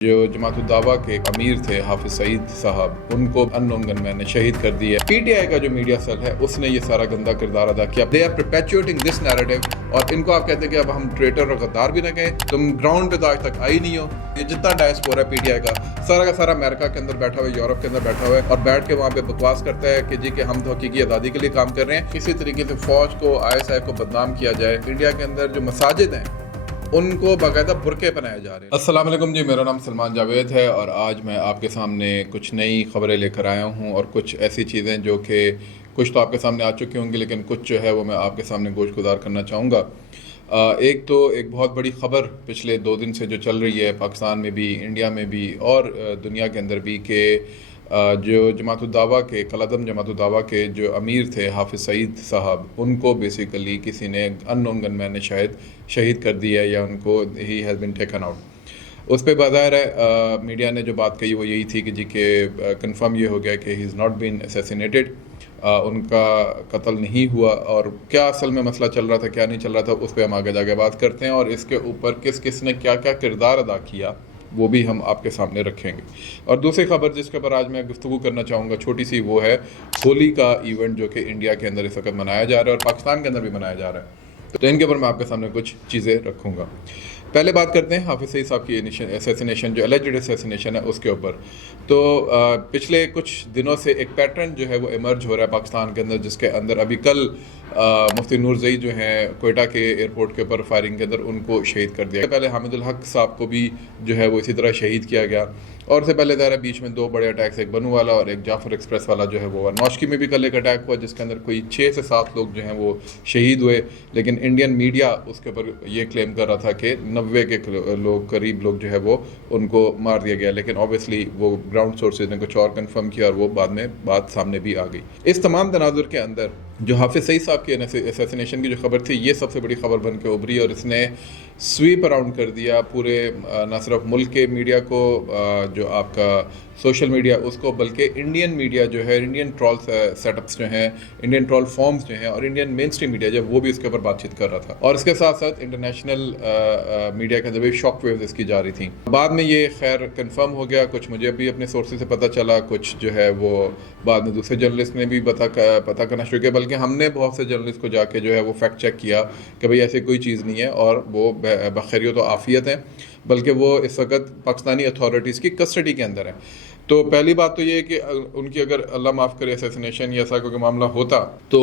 जो जमात-उद-दावा के अमीर थे हाफिज सईद साहब, उनको अननोन गनमैन ने शहीद कर दिया। पीटीआई का जो मीडिया सेल है उसने ये सारा गंदा किरदार अदा किया। They are perpetuating this narrative और इनको आप कहते हैं कि अब हम ट्रेटर और गद्दार भी ना कहें। तुम ग्राउंड पे तो आज तक आई नहीं हो। ये जितना डायस्पोरा है पीटीआई का सारा अमेरिका के अंदर बैठा हुआ है, यूरोप के अंदर बैठा हुआ है और बैठ के वहाँ पे बकवास करता है कि जी कि हम तो हकीकी आज़ादी के लिए काम कर रहे हैं। किसी तरीके से फौज को, ISI को बदनाम किया जाए। इंडिया के अंदर जो मसाजिद हैं उनको बाकायदा बुरके पहनाए जा रहे हैं। अस्सलाम वालेकुम जी, मेरा नाम सलमान जावेद है और आज मैं आपके सामने कुछ नई खबरें लेकर आया हूँ और कुछ ऐसी चीज़ें जो कि कुछ तो आपके सामने आ चुकी होंगी, लेकिन कुछ जो है वो मैं आपके सामने गोश गुजार करना चाहूँगा। एक बहुत बड़ी ख़बर पिछले 2 दिन से जो चल रही है पाकिस्तान में भी, इंडिया में भी और दुनिया के अंदर भी, कि जो जमात-उद-दावा के कलअदम जमात-उद-दावा के जो अमीर थे हाफिज सईद साहब, उनको बेसिकली किसी ने अननोन गनमैन ने शायद शहीद कर दिया या उनको he has been taken out. उस पर बाज़ाहिर है मीडिया ने जो बात कही वो यही थी कि जी के कंफर्म ये हो गया कि he is not been assassinated, उनका कत्ल नहीं हुआ। और क्या असल में मसला चल रहा था, क्या नहीं चल रहा था, उस पर हम आगे जाके बात करते हैं और इसके ऊपर किस किस ने क्या क्या किरदार अदा किया वो भी हम आपके सामने रखेंगे। और दूसरी खबर जिसके ऊपर आज मैं गुफ्तगू करना चाहूँगा छोटी सी, वो है होली का इवेंट जो कि इंडिया के अंदर इस वक्त मनाया जा रहा है और पाकिस्तान के अंदर भी मनाया जा रहा है। तो इनके ऊपर मैं आपके सामने कुछ चीज़ें रखूँगा। पहले बात करते हैं हाफिज सईद साहब की असैसिनेशन, जो एलिजिड असैसिनेशन है उसके ऊपर। तो पिछले कुछ दिनों से एक पैटर्न जो है वो इमर्ज हो रहा है पाकिस्तान के अंदर, जिसके अंदर अभी कल मुफ्ती नूरजई जो हैं कोयटा के एयरपोर्ट के ऊपर फायरिंग के अंदर उनको शहीद कर दिया। पहले हामिदुल हक साहब को भी जो है वो इसी तरह शहीद किया गया और उससे पहले ज़रा बीच में 2 बड़े अटैक्स, एक बनू वाला और एक जाफर एक्सप्रेस वाला जो है वो नौशकी में भी कल एक अटैक हुआ जिसके अंदर कोई 6 से 7 लोग जो हैं वो शहीद हुए। लेकिन इंडियन मीडिया उसके ऊपर ये क्लेम कर रहा था कि 90 के करीब लोग जो है वो उनको मार दिया गया, लेकिन ऑब्वियसली वो ग्राउंड सोर्सेज ने कुछ और कंफर्म किया और वो बाद में बात सामने भी आ गई। इस तमाम तनाजुर के अंदर जो हाफिज सईद साहब की असैसिनेशन की जो खबर थी, ये सबसे बड़ी खबर बन के उभरी और इसने स्वीप अराउंड कर दिया पूरे न सिर्फ मुल्क के मीडिया को, जो आपका सोशल मीडिया उसको, बल्कि इंडियन मीडिया जो है, इंडियन ट्रोल सेटअप्स जो हैं, इंडियन ट्रोल फॉर्म्स जो हैं और इंडियन मेन स्ट्रीम मीडिया जो वो भी इसके ऊपर बातचीत कर रहा था। और इसके साथ साथ इंटरनेशनल मीडिया के अंदर भी शॉक वेव्स इसकी जारी थी। बाद में ये खैर कंफर्म हो गया, कुछ मुझे भी अपने सोर्सेज से पता चला, कुछ जो है वो बाद में दूसरे जर्नलिस्ट ने भी पता करना शुरू किया, बल्कि हमने बहुत से जर्नलिस्ट को जाके जो है वो फैक्ट चेक किया कि भाई ऐसी कोई चीज़ नहीं है और वो बखैरियत तो आफियत है, बल्कि वो इस वक्त पाकिस्तानी अथॉरिटीज़ की कस्टडी के अंदर है। तो पहली बात तो ये है कि उनकी अगर अल्लाह माफ़ करे असैसिनेशन या ऐसा कोई मामला होता तो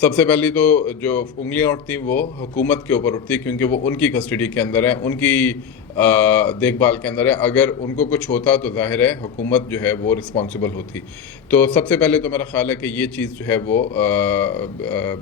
सबसे पहली तो जो उंगलियां उठती वो हुकूमत के ऊपर उठती, क्योंकि वो उनकी कस्टडी के अंदर है, उनकी देखभाल के अंदर है। अगर उनको कुछ होता तो जाहिर है हुकूमत जो है वो रिस्पॉन्सिबल होती। तो सबसे पहले तो मेरा ख्याल है कि ये चीज़ जो है वो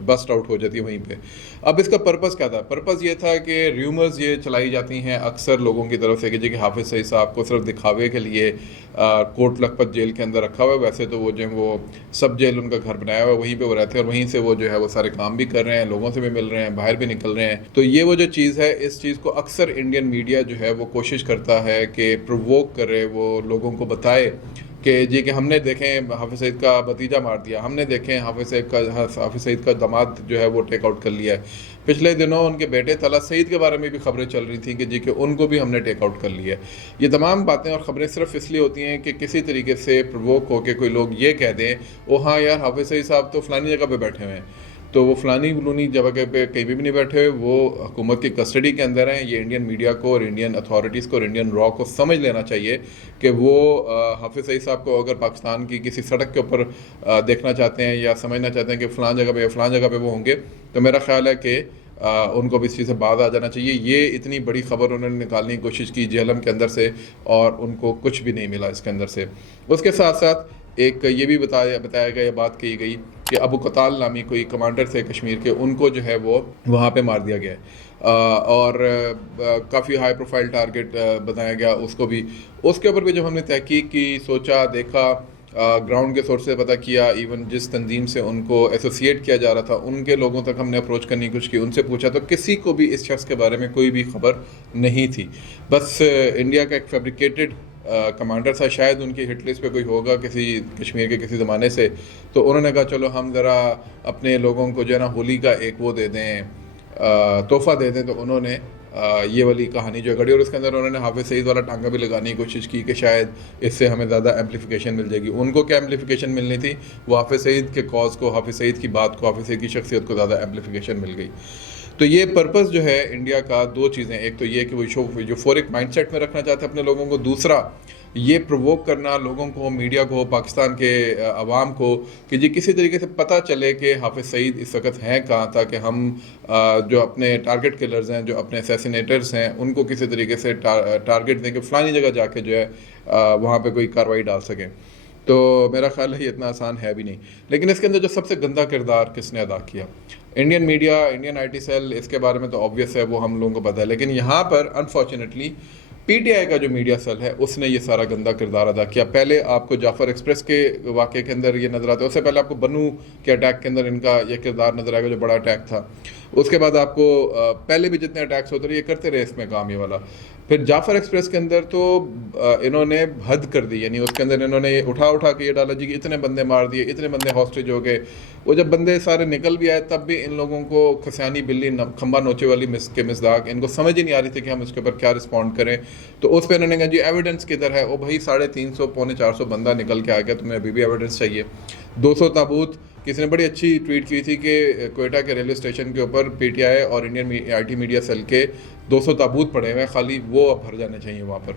बस्ट आउट हो जाती है वहीं पे। अब इसका पर्पज़ क्या था? पर्पज़ ये था कि र्यूमर्स ये चलाई जाती हैं अक्सर लोगों की तरफ से कि जी कि हाफिज सईद साहब को सिर्फ दिखावे के लिए कोट लखपत जेल के अंदर रखा हुआ है। वैसे तो वो जो है वो सब जेल उनका घर बनाया हुआ है, वहीं पे वो रहते हैं और वहीं से वो जो है वो सारे काम भी कर रहे हैं, लोगों से भी मिल रहे हैं, बाहर भी निकल रहे हैं। तो ये वो जो चीज़ है, इस चीज़ को अक्सर इंडियन मीडिया जो है वो कोशिश करता है कि प्रोवोक करे, वो लोगों को बताए कि जी कि हमने देखें हाफिज सईद का भतीजा मार दिया, हमने देखें हाफिज सईद का दामाद जो है वो टेक आउट कर लिया है। पिछले दिनों उनके बेटे तलत सईद के बारे में भी खबरें चल रही थी कि जी कि उनको भी हमने टेक आउट कर लिया है। ये तमाम बातें और ख़बरें सिर्फ इसलिए होती हैं कि किसी तरीके से प्रोवोक हो के कोई लोग ये कह दें, ओ हाँ यार हाफिज सईद साहब तो फ़लानी जगह पे बैठे हुए हैं। तो वो फ़लानी बलूनी जगह पे कहीं भी नहीं बैठे हुए, वो हुकूमत की कस्टडी के अंदर हैं। ये इंडियन मीडिया को और इंडियन अथॉरिटीज़ को और इंडियन रॉ को समझ लेना चाहिए कि वो हाफिज सईद साहब को अगर पाकिस्तान की किसी सड़क के ऊपर देखना चाहते हैं या समझना चाहते हैं कि फ़लाँ जगह पे या फ़लाँ जगह पे वो होंगे, तो मेरा ख्याल है कि उनको भी इस चीज़ से बात आ जाना चाहिए। ये इतनी बड़ी ख़बर उन्होंने निकालने की कोशिश की जेहलम के अंदर से और उनको कुछ भी नहीं मिला इसके अंदर से। उसके साथ साथ एक ये भी बताया गया, या बात कही गई कि अबू कताल नामी कोई कमांडर थे कश्मीर के, उनको जो है वो वहाँ पे मार दिया गया है और काफ़ी हाई प्रोफाइल टारगेट बताया गया उसको भी। उसके ऊपर भी जब हमने तहकीक की, सोचा, देखा, ग्राउंड के सोर्स से पता किया, इवन जिस तंजीम से उनको एसोसिएट किया जा रहा था उनके लोगों तक हमने अप्रोच करने की कोशिश की, उनसे पूछा तो किसी को भी इस शख्स के बारे में कोई भी खबर नहीं थी। बस इंडिया का एक फैब्रिकेटेड कमांडर था, शायद उनकी हिट लिस्ट पे कोई होगा किसी कश्मीर के किसी ज़माने से। तो उन्होंने कहा चलो हम ज़रा अपने लोगों को जो है ना होली का एक वो दे दें, तोहफ़ा दे दें। तो उन्होंने یہ والی کہانی جو گھڑی, اور اس کے اندر انہوں نے حافظ سعید والا ٹانگا بھی لگانے کی کوشش کی کہ شاید اس سے ہمیں زیادہ ایمپلیفیکیشن مل جائے گی. ان کو کیا ایمپلیفیکیشن ملنی تھی, وہ حافظ سعید کے کاز کو, حافظ سعید کی بات کو, حافظ سعید کی شخصیت کو زیادہ ایمپلیفیکیشن مل گئی. تو یہ پرپس جو ہے انڈیا کا دو چیزیں, ایک تو یہ کہ وہ جو فورک مائنڈ سیٹ میں رکھنا چاہتے ہیں اپنے لوگوں کو, دوسرا یہ پرووک کرنا لوگوں کو, میڈیا کو, پاکستان کے عوام کو کہ جی کسی طریقے سے پتہ چلے کہ حافظ سعید اس وقت ہیں کہاں, تاکہ ہم جو اپنے ٹارگٹ کلرز ہیں, جو اپنے اسیسینیٹرز ہیں, ان کو کسی طریقے سے ٹارگٹ دیں کہ فلانی جگہ جا کے جو ہے وہاں پہ کوئی کارروائی ڈال سکیں. تو میرا خیال ہے یہ اتنا آسان ہے بھی نہیں. لیکن اس کے اندر جو سب سے گندا کردار کس نے ادا کیا, انڈین میڈیا, انڈین آئی ٹی سیل, اس کے بارے میں تو آبویس ہے, وہ ہم لوگوں کو پتہ ہے. لیکن یہاں پر انفارچونیٹلی پی ٹی آئی کا جو میڈیا سیل ہے اس نے یہ سارا گندا کردار ادا کیا. پہلے آپ کو جعفر ایکسپریس کے واقعے کے اندر یہ نظر آتا ہے, اس سے پہلے آپ کو بنو کے اٹیک کے اندر ان کا یہ کردار نظر آئے گا جو بڑا اٹیک تھا. اس کے بعد آپ کو پہلے بھی جتنے اٹیکس ہوتے رہے یہ کرتے رہے اس میں کام یہ والا. پھر جعفر ایکسپریس کے اندر تو انہوں نے حد کر دی, یعنی اس کے اندر انہوں نے اٹھا کے یہ ڈالا جی کہ اتنے بندے مار دیے, اتنے بندے ہاسٹیج ہو گئے. وہ جب بندے سارے نکل بھی آئے تب بھی ان لوگوں کو کھسیانی بلی کھمبا نوچے والی کے مزداق, ان کو سمجھ ہی نہیں آ رہی تھی کہ ہم اس کے اوپر کیا رسپونڈ کریں. تو اس پہ انہوں نے کہا جی ایویڈنس کدھر ہے, وہ بھائی 350 پونے 400 بندہ نکل کے آ گیا, تمہیں ابھی بھی ایویڈنس چاہیے. 200 تابوت, کسی نے بڑی اچھی ٹویٹ کی تھی کہ کوئٹہ کے ریلوے اسٹیشن کے اوپر پی ٹی آئی اور Indian I T media cell کے 200 تابوت پڑے ہوئے ہیں خالی, وہ اب بھر جانے چاہیے وہاں پر.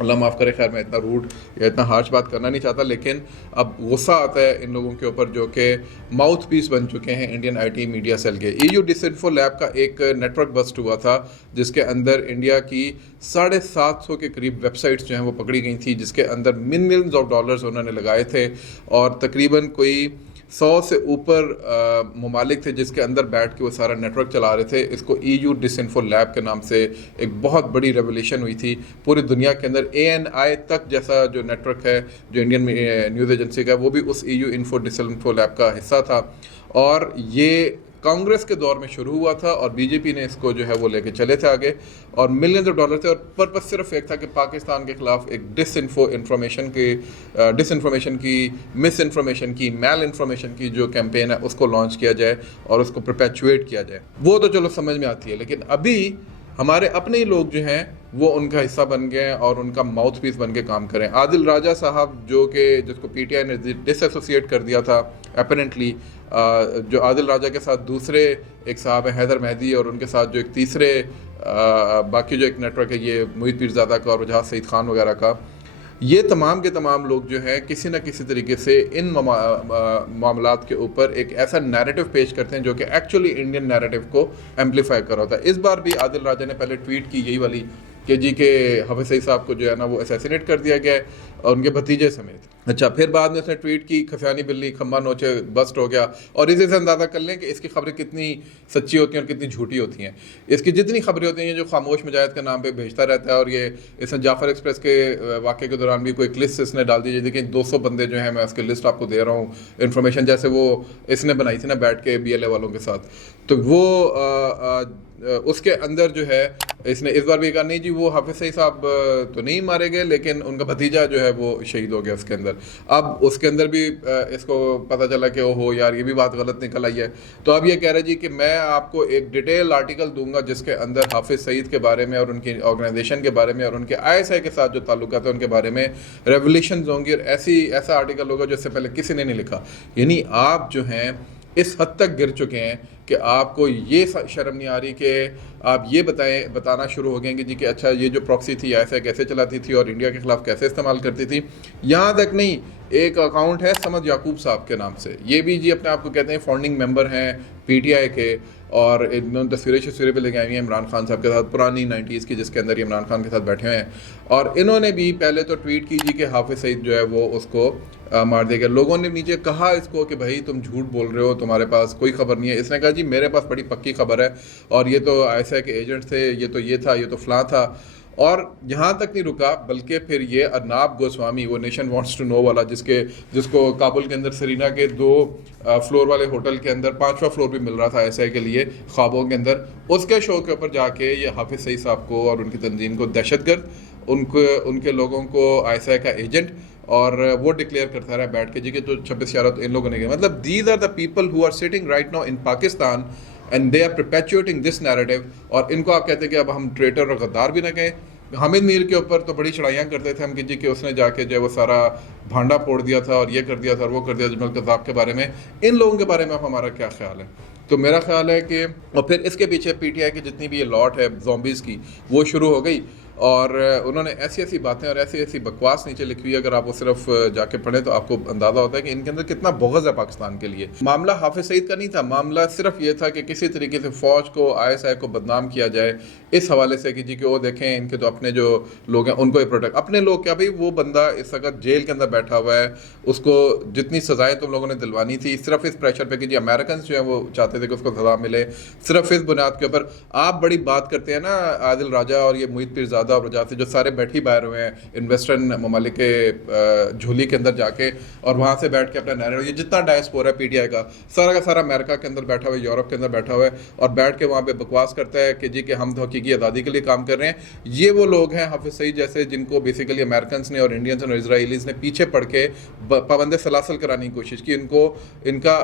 اللہ معاف کرے, خیر میں اتنا روڈ یا اتنا ہارش بات کرنا نہیں چاہتا, لیکن اب غصہ آتا ہے ان لوگوں کے اوپر جو کہ ماؤتھ پیس بن چکے ہیں Indian I T media cell کے. ای یو ڈسانفو لیب کا ایک نیٹ ورک بسٹ ہوا تھا جس کے اندر انڈیا کی 750 کے قریب ویب سائٹس جو ہیں وہ پکڑی گئی تھیں, جس کے اندر ملینز آف ڈالرز انہوں نے لگائے تھے, اور تقریباً کوئی 100 سے اوپر ممالک تھے جس کے اندر بیٹھ کے وہ سارا نیٹ ورک چلا رہے تھے. اس کو ای یو ڈسانفو لیب کے نام سے ایک بہت بڑی ریولیوشن ہوئی تھی پوری دنیا کے اندر. ANI تک جیسا جو نیٹ ورک ہے جو انڈین نیوز ایجنسی کا, وہ بھی اس ای یو ڈسانفو لیب کا حصہ تھا, اور یہ کانگریس کے دور میں شروع ہوا تھا, اور بی جے پی نے اس کو جو ہے وہ لے کے چلے تھے آگے, اور ملینز آف ڈالر تھے, اور پرپس صرف ایک تھا کہ پاکستان کے خلاف ایک ڈس انفارمیشن کی, مس انفارمیشن کی, میل انفارمیشن کی جو کیمپین ہے اس کو لانچ کیا جائے اور اس کو پرپیچویٹ کیا جائے. وہ تو چلو سمجھ میں آتی ہے, لیکن ابھی ہمارے اپنے ہی لوگ جو ہیں وہ ان کا حصہ بن گئے ہیں اور ان کا ماؤتھ پیس بن کے کام کریں. عادل راجہ صاحب جو کہ جس کو پی ٹی آئی نے ڈس ایسوسیٹ کر دیا تھا اپیرنٹلی, جو عادل راجہ کے ساتھ دوسرے ایک صاحب ہیں حیدر مہدی, اور ان کے ساتھ جو ایک تیسرے باقی جو ایک نیٹ ورک ہے یہ محیط پیرزادہ کا اور وجاہت سعید خان وغیرہ کا, یہ تمام کے تمام لوگ جو ہیں کسی نہ کسی طریقے سے ان معاملات کے اوپر ایک ایسا نیریٹو پیش کرتے ہیں جو کہ ایکچولی انڈین نیریٹو کو ایمپلیفائی کر رہا ہوتا ہے. اس بار بھی عادل راجہ نے پہلے ٹویٹ کی یہی والی کہ جی کہ حافظ سعید صاحب کو جو ہے نا وہ اسیسینیٹ کر دیا گیا ہے اور ان کے بھتیجے سمیت. اچھا, پھر بعد میں اس نے ٹویٹ کی کھسیانی بلی کھمبا نوچے بسٹ ہو گیا, اور اسی سے اندازہ کر لیں کہ اس کی خبریں کتنی سچی ہوتی ہیں اور کتنی جھوٹی ہوتی ہیں. اس کی جتنی خبریں ہوتی ہیں جو خاموش مجاہد کے نام پہ بھیجتا رہتا ہے, اور یہ اس نے جعفر ایکسپریس کے واقعے کے دوران بھی کوئی ایک لسٹ اس نے ڈال دی, دیکھیں 200 بندے جو ہیں میں اس کی لسٹ آپ کو دے رہا ہوں انفارمیشن, جیسے وہ اس نے بنائی تھی نا بیٹھ کے BLA والوں کے ساتھ. تو وہ اس کے اندر جو ہے اس نے اس بار بھی کہا نہیں جی وہ حافظ سعید صاحب تو نہیں مارے گئے, لیکن ان کا بھتیجا جو ہے وہ شہید ہو گیا اس کے اندر. اب اس کے اندر بھی اس کو پتہ چلا کہ اوہو یار یہ بھی بات غلط نکل آئی ہے. تو اب یہ کہہ رہے جی کہ میں آپ کو ایک ڈیٹیل آرٹیکل دوں گا جس کے اندر حافظ سعید کے بارے میں اور ان کی آرگنائزیشن کے بارے میں اور ان کے ISI کے ساتھ جو تعلقات ہیں ان کے بارے میں ریولیوشنز ہوں گی, اور ایسا آرٹیکل ہوگا جو اس سے پہلے کسی نے نہیں لکھا. یعنی آپ جو ہیں اس حد تک گر چکے ہیں کہ آپ کو یہ شرم نہیں آ رہی کہ آپ یہ بتانا شروع ہو گئے کہ جی کہ اچھا یہ جو پراکسی تھی ایسے کیسے چلاتی تھی اور انڈیا کے خلاف کیسے استعمال کرتی تھی. یہاں تک نہیں, ایک اکاؤنٹ ہے سمد یعقوب صاحب کے نام سے, یہ بھی جی اپنے آپ کو کہتے ہیں فاؤنڈنگ ممبر ہیں PTI کے, اور انہوں نے تصویریں پہ لے کے آئی ہوئی ہیں عمران خان صاحب کے ساتھ, پرانی 90s کی, جس کے اندر یہ عمران خان کے ساتھ بیٹھے ہوئے ہیں. اور انہوں نے بھی پہلے تو ٹویٹ کی جی کہ حافظ سعید جو ہے وہ اس کو مار دے گا. لوگوں نے نیچے کہا اس کو کہ بھائی تم جھوٹ بول رہے ہو, تمہارے پاس کوئی خبر نہیں ہے. اس نے کہا جی میرے پاس بڑی پکی خبر ہے, اور یہ تو ISI کے ایجنٹ تھے, یہ تھا, یہ تو فلاں تھا. اور یہاں تک نہیں رکا, بلکہ پھر یہ ارناب گوسوامی, وہ نیشن وانٹس ٹو نو والا, جس کو کابل کے اندر سرینا کے 2 فلور والے ہوٹل کے اندر 5واں فلور بھی مل رہا تھا ISI کے لیے خوابوں کے اندر, اس کے شو کے اوپر جا کے یہ حافظ سعید صاحب کو اور ان کی تنظیم کو دہشت گرد, ان کے لوگوں کو ISI کا ایجنٹ, اور وہ ڈکلیئر کرتا رہا بیٹھ کے جی کہ تو 26 11 تو ان لوگوں نے کیا. مطلب these are the people who are sitting right now in Pakistan and they are perpetuating this narrative. और इनको आप कहते हैं कि अब हम ट्रेटर और गद्दार भी ना कहें। हामिद मीर के ऊपर तो बड़ी चढ़ाइयाँ करते थे हम कि जी कि उसने जाके जो है वो सारा भांडा फोड़ दिया था और ये कर दिया था और वो कर दिया जमल कज़ाब के बारे में। इन लोगों के बारे में अब हमारा क्या ख्याल है? तो मेरा ख्याल है कि और फिर इसके पीछे पीटीआई की जितनी भी ये लॉट है ज़ॉम्बीज़ की वो शुरू हो गई और उन्होंने ऐसी ऐसी बातें और ऐसी ऐसी बकवास नीचे लिखी हुई। अगर आप वो सिर्फ जाके पढ़ें तो आपको अंदाज़ा होता है कि इनके अंदर कितना बुग़्ज़ है पाकिस्तान के लिए। मामला हाफिज़ सईद का नहीं था, मामला सिर्फ ये था कि किसी तरीके से फ़ौज को ISI को बदनाम किया जाए इस हवाले से कि जी कि वो देखें इनके तो अपने जो लोग हैं उनको ही प्रोटेक्ट, अपने लोग क्या भाई, वो बंदा इस वक्त जेल के अंदर बैठा हुआ है, उसको जितनी सज़ाएँ तुम लोगों ने दिलवानी थी सिर्फ इस प्रेशर पे कि जी अमेरिकन जो है वो चाहते थे कि उसको सज़ा मिले, सिर्फ इस बुनियाद के ऊपर आप बड़ी बात करते हैं ना आदिल राजा और ये मोहित पीरज़ादा और वजह से जो सारे बैठी बाहर हुए हैं इन वेस्टर्न ममालिक के झोली के अंदर जाके और वहाँ से बैठ के अपना नैरेटिव, ये जितना डायस्पोरा है पीटीआई का सारा अमेरिका के अंदर बैठा हुआ है, यूरोप के अंदर बैठा हुआ है और बैठ के वहाँ पे बकवास करता है कि जी कि हम तो हकीकी आज़ादी के लिए काम कर रहे हैं। ये वो लोग हैं हाफिज़ सईद जैसे जिनको बेसिकली अमेरिकन ने और इंडियंस और इसराइलीज़ ने पीछे पड़ के पाबंद सलासल कराने की कोशिश की, इनको इनका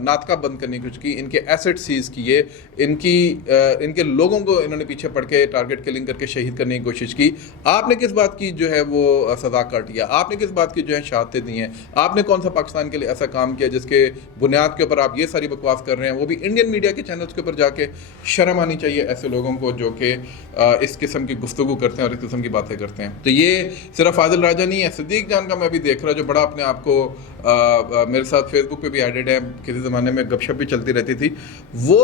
नाटका बंद करने की कोशिश की, इनके एसेट सीज किए, इनके लोगों को इन्होंने पीछे पड़ के टारगेट किलिंग करके शहीद करने की कोशिश की। आपने किस बात की जो है वो सज़ा काटी है? आपने किस बात की जो है शहादतें दी हैं? आपने कौन सा पाकिस्तान के लिए ऐसा काम किया जिसके बुनियाद के ऊपर आप ये सारी बकवास कर रहे हैं, वो भी इंडियन मीडिया के चैनल्स के ऊपर जाके? शर्म आनी चाहिए ऐसे लोगों को जो कि इस किस्म की गुफ्तगू करते हैं और इस किस्म की बातें करते हैं। तो ये सिर्फ आदिल राजा नहीं है, सिद्दीक जान का मैं भी देख रहा जो बड़ा अपने आप को मेरे साथ फेसबुक पे भी एडेड है, किसी ज़माने में गपशप भी चलती रहती थी, वो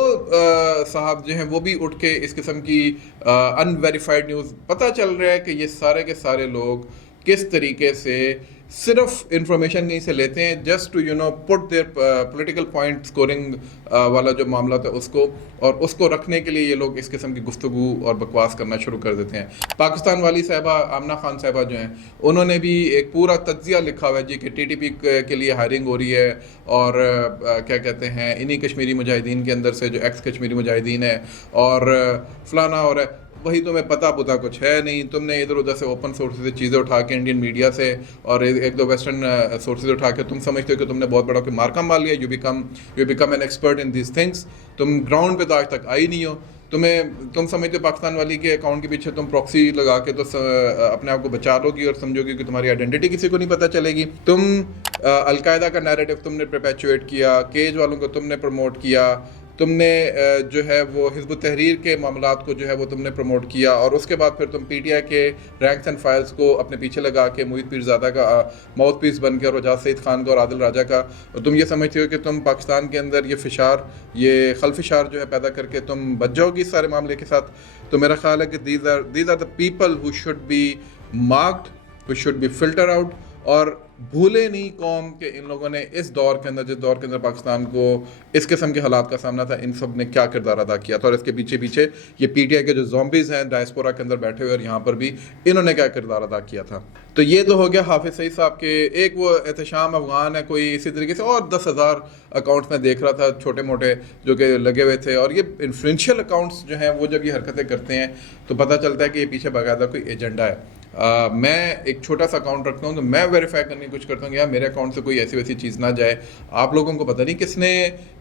साहब जो हैं वो भी उठ के इस किस्म की अनवेरीफाइड न्यूज़, पता चल रहा है कि ये सारे के सारे लोग किस तरीके से सिर्फ इंफॉर्मेशन कहीं से लेते हैं just to put their political point scoring वाला जो मामला था उसको, और उसको रखने के लिए ये लोग इस किस्म की गुफ्तगू और बकवास करना शुरू कर देते हैं। पाकिस्तान वाली साहिबा आमना खान साहिबा जो हैं उन्होंने भी एक पूरा तज्जिया लिखा हुआ है जी कि TTP के लिए हायरिंग हो रही है और क्या कहते हैं इन्हीं कश्मीरी मुजाहिदीन के अंदर से जो एक्स कश्मीरी मुजाहिदीन है और फलाना और वही तुम्हें पता पुता कुछ है नहीं, तुमने इधर उधर से ओपन सोर्स से चीज़ें उठा के इंडियन मीडिया से और एक दो वेस्टर्न सोर्सेज उठा के तुम समझते हो कि तुमने बहुत बड़ा कोई मार्का मार लिया। You become an expert in this things. तुम ग्राउंड पे तो आज तक आई नहीं हो। तुम समझते हो पाकिस्तान वाली के अकाउंट के पीछे तुम प्रॉक्सी लगा के तो अपने आप को बचा लोगी और समझोगी कि तुम्हारी आइडेंटिटी किसी को नहीं पता चलेगी। तुम अलकायदा का नैरेटिव तुमने परपेचुएट किया, केज वालों को तुमने प्रमोट किया, तुमने जो है वो हिज़्ब तहरीर के मामलात को जो है वो तुमने प्रमोट किया और उसके बाद फिर तुम पीटीआई के रैंक्स एंड फाइल्स को अपने पीछे लगा के मोहित पीरज़ादा का माउथ पीस बन के और वजाद सईद खान का और आदिल राजा का, और तुम ये समझते हो कि तुम पाकिस्तान के अंदर ये फिशार, ये खलफिशार जो है पैदा करके तुम बच जाओगी इस सारे मामले के साथ। तो मेरा ख्याल है कि these are the people who should be marked, who should be filter out. और भूले नहीं कौम के इन लोगों ने इस दौर के अंदर, जिस दौर के अंदर पाकिस्तान को इस किस्म के हालात का सामना था, इन सब ने क्या किरदार अदा किया था और इसके पीछे पीछे ये पीटीआई के जो ज़ॉम्बीज़ हैं डायस्पोरा के अंदर बैठे हुए और यहाँ पर भी इन्होंने क्या किरदार अदा किया था। तो ये तो हो गया हाफिज़ सईद साहब के। एक वो एहतशाम अफ़गान है कोई इसी तरीके से, और 10,000 अकाउंट्स में देख रहा था छोटे मोटे जो कि लगे हुए थे। और ये इन्फ्लुएंशियल अकाउंट्स जो हैं वो जब ये हरकतें करते हैं तो पता चलता है कि ये पीछे बाकायदा कोई एजेंडा है। मैं एक छोटा सा अकाउंट रखता हूँ तो मैं वेरीफाई करने की कोशिश करता हूँ कि यार मेरे अकाउंट से कोई ऐसी वैसी चीज़ ना जाए। आप लोगों को पता नहीं किसने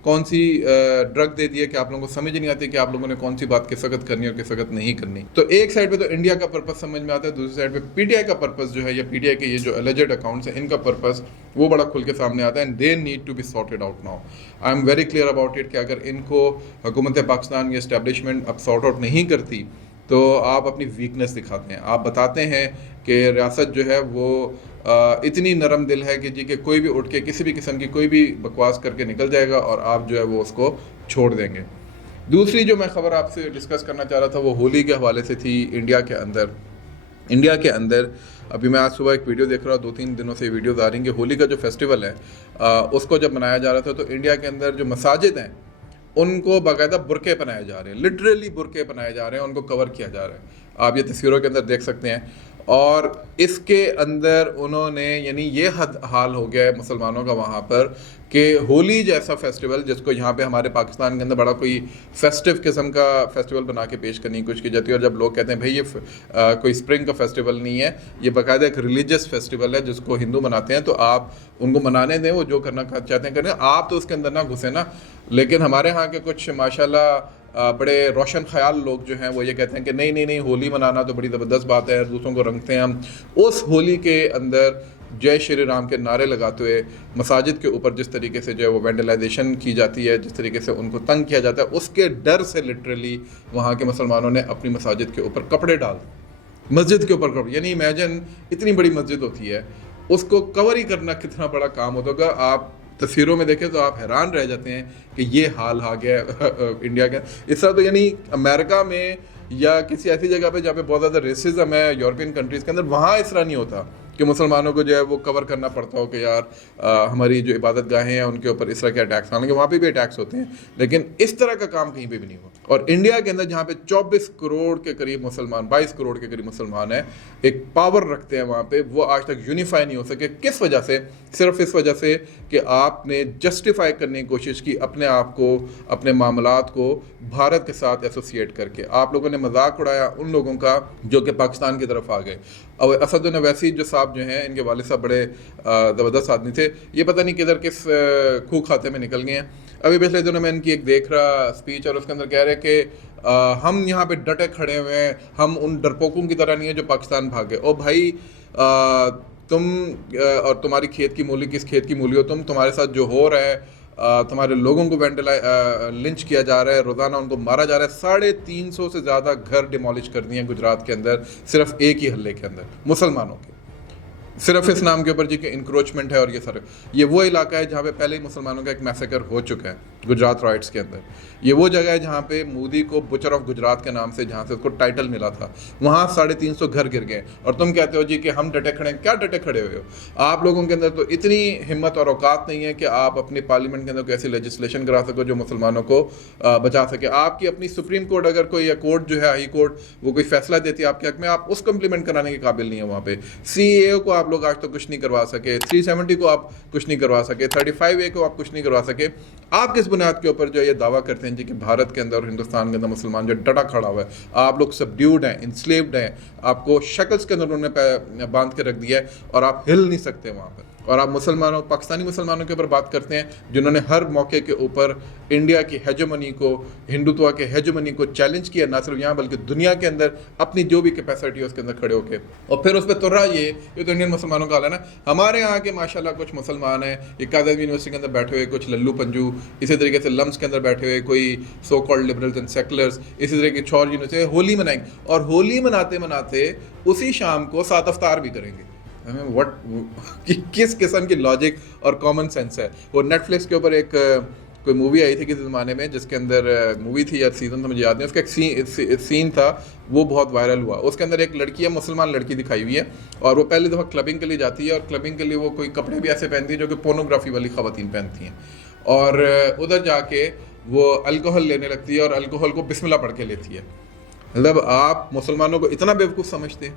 कौन सी ड्रग दे दी है कि आप लोगों को समझ नहीं आती कि आप लोगों ने कौन सी बात किस वक्त करनी और किस वक्त नहीं करनी। तो एक साइड पे तो इंडिया का पर्पस समझ में आता है, दूसरी साइड पे पीटीआई का पर्पस जो है या पीटीआई के ये जो एलिजेड अकाउंट्स हैं इनका पर्पस वो बड़ा खुल के सामने आता है। And they need to be sorted out now. I am very clear about it कि अगर इनको हुकूमत पाकिस्तान या एस्टेब्लिशमेंट अब सॉर्ट आउट नहीं करती तो आप अपनी वीकनेस दिखाते हैं। आप बताते हैं कि रियासत जो है वो इतनी नरम दिल है कि जी कि कोई भी उठ के किसी भी किस्म की कोई भी बकवास करके निकल जाएगा और आप जो है वो उसको छोड़ देंगे। दूसरी जो मैं ख़बर आपसे डिस्कस करना चाह रहा था वो होली के हवाले से थी। इंडिया के अंदर अभी मैं आज सुबह एक वीडियो देख रहा हूँ, 2-3 दिनों से वीडियोज़ आ रही हैं कि होली का जो फेस्टिवल है उसको जब मनाया जा रहा था तो इंडिया के अंदर जो मसाजिद हैं उनको बाकायदा बुरके पहनाए जा रहे हैं, लिटरली बुरके पहनाए जा रहे हैं, उनको कवर किया जा रहा है। आप ये तस्वीरों के अंदर देख सकते हैं। और इसके अंदर उन्होंने यानी ये हाल हो गया है मुसलमानों का वहाँ पर कि होली जैसा फेस्टिवल जिसको यहाँ पे हमारे पाकिस्तान के अंदर बड़ा कोई फेस्टिव किस्म का फेस्टिवल बना के पेश करने की कोशिश की जाती है। और जब लोग कहते हैं भाई ये कोई स्प्रिंग का फेस्टिवल नहीं है, ये बाकायदा एक रिलीजियस फेस्टिवल है जिसको हिंदू मनाते हैं, तो आप उनको मनाने दें, वो जो करना चाहते हैं करें, आप तो उसके अंदर ना घुसे ना। لیکن ہمارے ہاں کے کچھ ماشاءاللہ بڑے روشن خیال لوگ جو ہیں وہ یہ کہتے ہیں کہ نہیں ہولی منانا تو بڑی زبردست بات ہے, دوسروں کو رنگتے ہیں ہم. اس ہولی کے اندر جے شری رام کے نعرے لگاتے ہوئے مساجد کے اوپر جس طریقے سے جو ہے وہ وینڈلائزیشن کی جاتی ہے, جس طریقے سے ان کو تنگ کیا جاتا ہے, اس کے ڈر سے لٹرلی وہاں کے مسلمانوں نے اپنی مساجد کے اوپر کپڑے ڈال دیے, مسجد کے اوپر کپڑے. یعنی امیجن اتنی بڑی مسجد ہوتی ہے, اس کو کور ہی کرنا کتنا بڑا کام ہوتا ہوگا. آپ تصویروں میں دیکھیں تو آپ حیران رہ جاتے ہیں کہ یہ حال آ گیا انڈیا کا. اس طرح تو یعنی امریکہ میں یا کسی ایسی جگہ پہ جہاں پہ بہت زیادہ ریسزم ہے یورپین کنٹریز کے اندر, وہاں اس طرح نہیں ہوتا کہ مسلمانوں کو جو ہے وہ کور کرنا پڑتا ہو کہ یار ہماری جو عبادت گاہیں ہیں ان کے اوپر اس طرح کے اٹیکس, حالانکہ وہاں پہ بھی اٹیکس ہوتے ہیں, لیکن اس طرح کا کام کہیں پہ بھی نہیں ہوا. اور انڈیا کے اندر جہاں پہ 24 کروڑ کے قریب مسلمان, 22 کروڑ کے قریب مسلمان ہیں, ایک پاور رکھتے ہیں وہاں پہ, وہ آج تک یونیفائی نہیں ہو سکے. کس وجہ سے؟ صرف اس وجہ سے کہ آپ نے جسٹیفائی کرنے کی کوشش کی اپنے آپ کو, اپنے معاملات کو بھارت کے ساتھ ایسوسیٹ کر کے. آپ لوگوں نے مذاق اڑایا ان لوگوں کا جو کہ پاکستان کی طرف آ گئے. اور اسد اویسی جو صاحب جو ہیں, ان کے والد صاحب بڑے زبردست آدمی تھے, یہ پتہ نہیں کدھر کس کھو کھاتے میں نکل گئے ہیں. ابھی پچھلے دنوں میں ان کی ایک دیکھ رہا اسپیچ, اور اس کے اندر کہہ رہے کہ ہم یہاں پہ ڈٹے کھڑے ہوئے ہیں, ہم ان ڈرپوکوں کی طرح نہیں ہیں جو پاکستان بھاگے. او بھائی تم اور تمہاری کھیت کی مولی کس کھیت کی مولی ہو تمہارے ساتھ جو ہو رہا ہے, تمہارے لوگوں کو لنچ کیا جا رہا ہے, روزانہ ان کو مارا جا رہا ہے. 350 سے زیادہ گھر ڈیمالش کر دیے ہیں گجرات کے اندر صرف ایک ہی حلے کے اندر مسلمانوں کے, صرف اس نام کے اوپر جی کہ انکروچمنٹ ہے. اور یہ سارے, یہ وہ علاقہ ہے جہاں پہ پہلے ہی مسلمانوں کا ایک میسیکر ہو چکا ہے گجرات رائٹس کے اندر. یہ وہ جگہ ہے جہاں پہ مودی کو بچر آف گجرات کے نام سے, جہاں سے اس کو ٹائٹل ملا تھا, وہاں 350 گھر گر گئے. اور تم کہتے ہو جی کہ ہم ڈٹے کھڑے ہیں. کیا ڈٹے کھڑے ہوئے ہو؟ آپ لوگوں کے اندر تو اتنی ہمت اور اوقات نہیں ہے کہ آپ اپنی پارلیمنٹ کے اندر کوئی ایسی لیجسلیشن کرا سکو جو مسلمانوں کو بچا سکے. آپ کی اپنی سپریم کورٹ اگر کوئی, یا کورٹ جو ہے ہائی کورٹ, وہ کوئی فیصلہ دیتی ہے آپ کے حق میں, آپ اس کو امپلیمنٹ کرانے کے قابل نہیں ہے. وہاں پہ CAA کو آپ لوگ آج تک کچھ نہیں کروا سکے, 370 کو آپ کچھ نہیں کروا سکے, 35A کو آپ کچھ نہیں کروا سکے. آپ کس بنیاد کے اوپر جو یہ دعویٰ کرتے ہیں جی کہ بھارت کے اندر اور ہندوستان کے اندر مسلمان جو ڈٹا کھڑا ہوا ہے, آپ لوگ سبڈیوڈ ہیں, انسلیوڈ ہیں, آپ کو شکلز کے اندر انہوں نے باندھ کے رکھ دیا ہے, اور آپ ہل نہیں سکتے وہاں پر. اور آپ مسلمانوں, پاکستانی مسلمانوں کے اوپر بات کرتے ہیں جنہوں نے ہر موقع کے اوپر انڈیا کی ہیجمنی کو, ہندوتوا کے ہیجمنی کو چیلنج کیا, نہ صرف یہاں بلکہ دنیا کے اندر اپنی جو بھی کیپیسٹی ہے اس کے اندر کھڑے ہو کے, اور پھر اس پہ تر رہا. یہ تو انڈین مسلمانوں کا حال ہے نا. ہمارے یہاں کے ماشاءاللہ کچھ مسلمان ہیں, یہ قائد یونیورسٹی کے اندر بیٹھے ہوئے کچھ للو پنجو, اسی طریقے سے لمس کے اندر بیٹھے ہوئے کوئی so called liberals and seculars, اسی طرح کی چھوڑ یونیورسٹی ہولی منائیں گے, اور ہولی مناتے مناتے اسی شام کو 7 افطار بھی کریں گے. کس قسم کی لاجک اور کامن سینس ہے. وہ نیٹ فلکس کے اوپر ایک کوئی مووی آئی تھی کسی زمانے میں, جس کے اندر مووی تھی یا سیزن تو مجھے یاد نہیں, اس کا ایک سین تھا وہ بہت وائرل ہوا. اس کے اندر ایک لڑکی ہے, مسلمان لڑکی دکھائی ہوئی ہے, اور وہ پہلی دفعہ کلبنگ کے لیے جاتی ہے, اور کلبنگ کے لیے وہ کوئی کپڑے بھی ایسے پہنتی ہے جو کہ پورنوگرافی والی خواتین پہنتی ہیں, اور ادھر جا کے وہ الکوہل لینے لگتی ہے, اور الکوہل کو بسم اللہ پڑھ کے لیتی ہے. مطلب آپ مسلمانوں کو اتنا بیوقوف سمجھتے ہیں,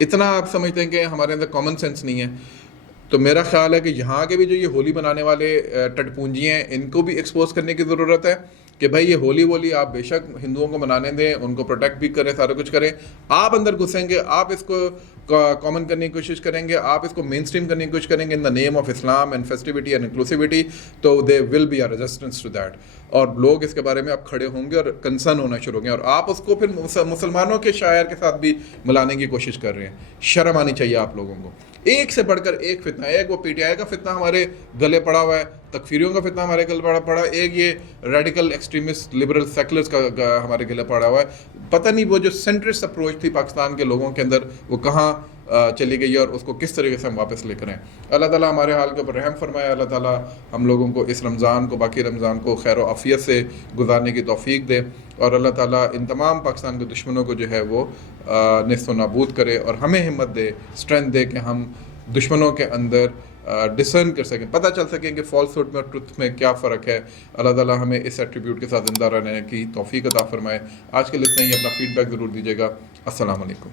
اتنا آپ سمجھتے ہیں کہ ہمارے اندر کامن سینس نہیں ہے. تو میرا خیال ہے کہ یہاں کے بھی جو یہ ہولی منانے والے ٹٹپونجی ہیں, ان کو بھی ایکسپوز کرنے کی ضرورت ہے کہ بھائی یہ ہولی آپ بے شک ہندوؤں کو منانے دیں, ان کو پروٹیکٹ بھی کریں, سارا کچھ کریں. آپ اندر گھسیں گے, آپ اس کو کامن کرنے کی کوشش کریں گے, آپ اس کو مین اسٹریم کرنے کی کوشش کریں گے in the name of Islam and festivity and inclusivity, تو they will be a resistance to that. اور لوگ اس کے بارے میں آپ کھڑے ہوں گے اور کنسرن ہونا شروع ہوں گے, اور آپ اس کو پھر مسلمانوں کے شاعر کے ساتھ بھی ملانے کی کوشش کر رہے ہیں. شرم آنی چاہیے آپ لوگوں کو. ایک سے بڑھ کر ایک فتنہ, ایک وہ PTI کا فتنہ ہمارے گلے پڑا ہوا ہے, تکفیریوں کا فتنہ ہمارے گلے پڑا, ایک یہ ریڈیکل ایکسٹریمسٹ لبرل سیکولرز کا ہمارے گلے پڑا ہوا ہے. پتہ نہیں وہ جو سینٹرسٹ اپروچ تھی پاکستان کے لوگوں کے اندر وہ کہاں چلی گئی, اور اس کو کس طریقے سے ہم واپس لے کر آئیں. اللہ تعالیٰ ہمارے حال کے اوپر رحم فرمائے. اللہ تعالیٰ ہم لوگوں کو اس رمضان کو, باقی رمضان کو خیر و عافیت سے گزارنے کی توفیق دے, اور اللہ تعالیٰ ان تمام پاکستان کے دشمنوں کو جو ہے وہ نیست و نابود کرے, اور ہمیں ہمت دے, اسٹرینتھ دے کہ ہم دشمنوں کے اندر ڈسرن کر سکیں, پتہ چل سکیں کہ فالس ہوڈ میں اور ٹروتھ میں کیا فرق ہے. اللہ تعالیٰ ہمیں اس ایٹریبیوٹ کے ساتھ زندہ رہنے کی توفیق عطا فرمائے. آج کے لیے اتنا ہی. اپنا فیڈ بیک ضرور دیجیے گا. السلام علیکم.